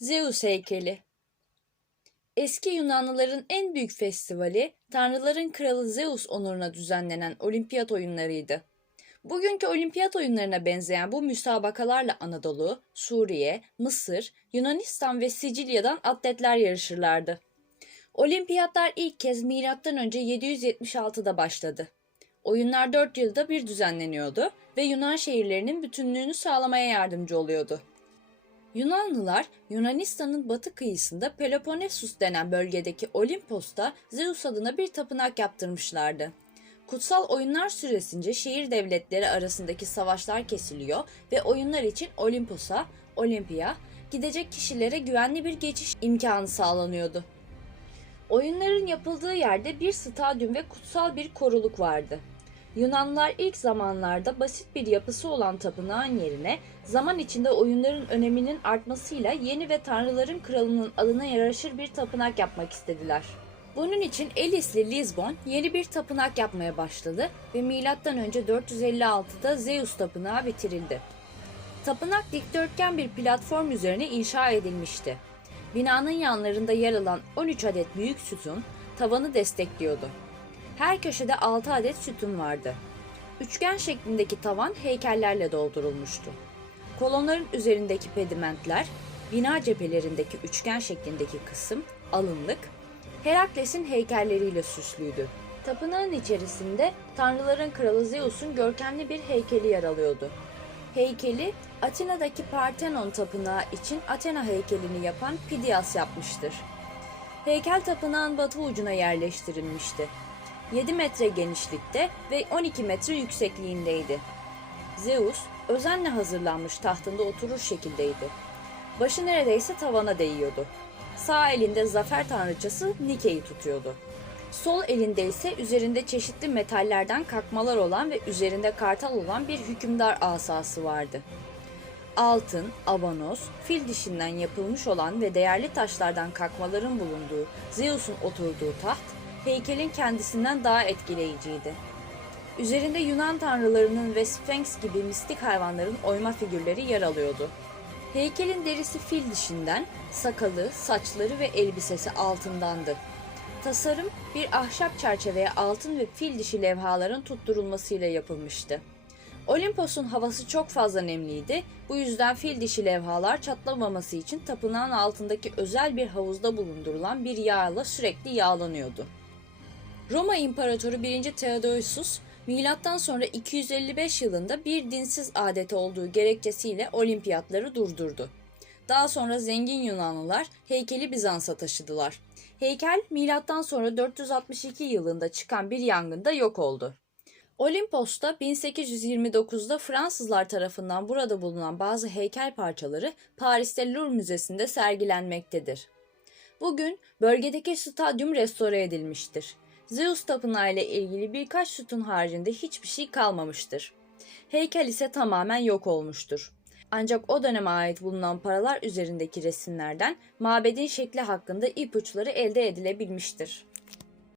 Zeus heykeli Eski Yunanlıların en büyük festivali, tanrıların kralı Zeus onuruna düzenlenen olimpiyat oyunlarıydı. Bugünkü olimpiyat oyunlarına benzeyen bu müsabakalarla Anadolu, Suriye, Mısır, Yunanistan ve Sicilya'dan atletler yarışırlardı. Olimpiyatlar ilk kez M.Ö. 776'da başladı. Oyunlar 4 yılda bir düzenleniyordu ve Yunan şehirlerinin bütünlüğünü sağlamaya yardımcı oluyordu. Yunanlılar Yunanistan'ın batı kıyısında Peloponnesus denen bölgedeki Olimpos'ta Zeus adına bir tapınak yaptırmışlardı. Kutsal oyunlar süresince şehir devletleri arasındaki savaşlar kesiliyor ve oyunlar için Olimpos'a, Olimpiya, gidecek kişilere güvenli bir geçiş imkanı sağlanıyordu. Oyunların yapıldığı yerde bir stadyum ve kutsal bir koruluk vardı. Yunanlılar ilk zamanlarda basit bir yapısı olan tapınağın yerine zaman içinde oyunların öneminin artmasıyla yeni ve tanrıların kralının adına yaraşır bir tapınak yapmak istediler. Bunun için Elisli Lisbon yeni bir tapınak yapmaya başladı ve M.Ö. 456'da Zeus tapınağı bitirildi. Tapınak dikdörtgen bir platform üzerine inşa edilmişti. Binanın yanlarında yer alan 13 adet büyük sütun tavanı destekliyordu. Her köşede 6 adet sütun vardı. Üçgen şeklindeki tavan heykellerle doldurulmuştu. Kolonların üzerindeki pedimentler, bina cephelerindeki üçgen şeklindeki kısım, alınlık, Herakles'in heykelleriyle süslüydü. Tapınağın içerisinde tanrıların kralı Zeus'un görkemli bir heykeli yer alıyordu. Heykeli Atina'daki Parthenon tapınağı için Athena heykelini yapan Pidias yapmıştır. Heykel tapınağın batı ucuna yerleştirilmişti. 7 metre genişlikte ve 12 metre yüksekliğindeydi. Zeus özenle hazırlanmış tahtında oturur şekildeydi. Başı neredeyse tavana değiyordu. Sağ elinde zafer tanrıçası Nike'yi tutuyordu. Sol elinde ise üzerinde çeşitli metallerden kakmalar olan ve üzerinde kartal olan bir hükümdar asası vardı. Altın, abanos, fil dişinden yapılmış olan ve değerli taşlardan kakmaların bulunduğu Zeus'un oturduğu taht, heykelin kendisinden daha etkileyiciydi. Üzerinde Yunan tanrılarının ve Sphinx gibi mistik hayvanların oyma figürleri yer alıyordu. Heykelin derisi fil dişinden, sakalı, saçları ve elbisesi altındandı. Tasarım bir ahşap çerçeveye altın ve fil dişi levhaların tutturulmasıyla yapılmıştı. Olimpos'un havası çok fazla nemliydi. Bu yüzden fil dişi levhalar çatlamaması için tapınağın altındaki özel bir havuzda bulundurulan bir yağla sürekli yağlanıyordu. Roma İmparatoru 1. Theodosius milattan sonra 255 yılında bir dinsiz adeti olduğu gerekçesiyle olimpiyatları durdurdu. Daha sonra zengin Yunanlılar heykeli Bizans'a taşıdılar. Heykel milattan sonra 462 yılında çıkan bir yangında yok oldu. Olimpos'ta 1829'da Fransızlar tarafından burada bulunan bazı heykel parçaları Paris'te Louvre Müzesi'nde sergilenmektedir. Bugün bölgedeki stadyum restore edilmiştir. Zeus tapınağı ile ilgili birkaç sütun haricinde hiçbir şey kalmamıştır. Heykel ise tamamen yok olmuştur. Ancak o döneme ait bulunan paralar üzerindeki resimlerden mabedin şekli hakkında ipuçları elde edilebilmiştir.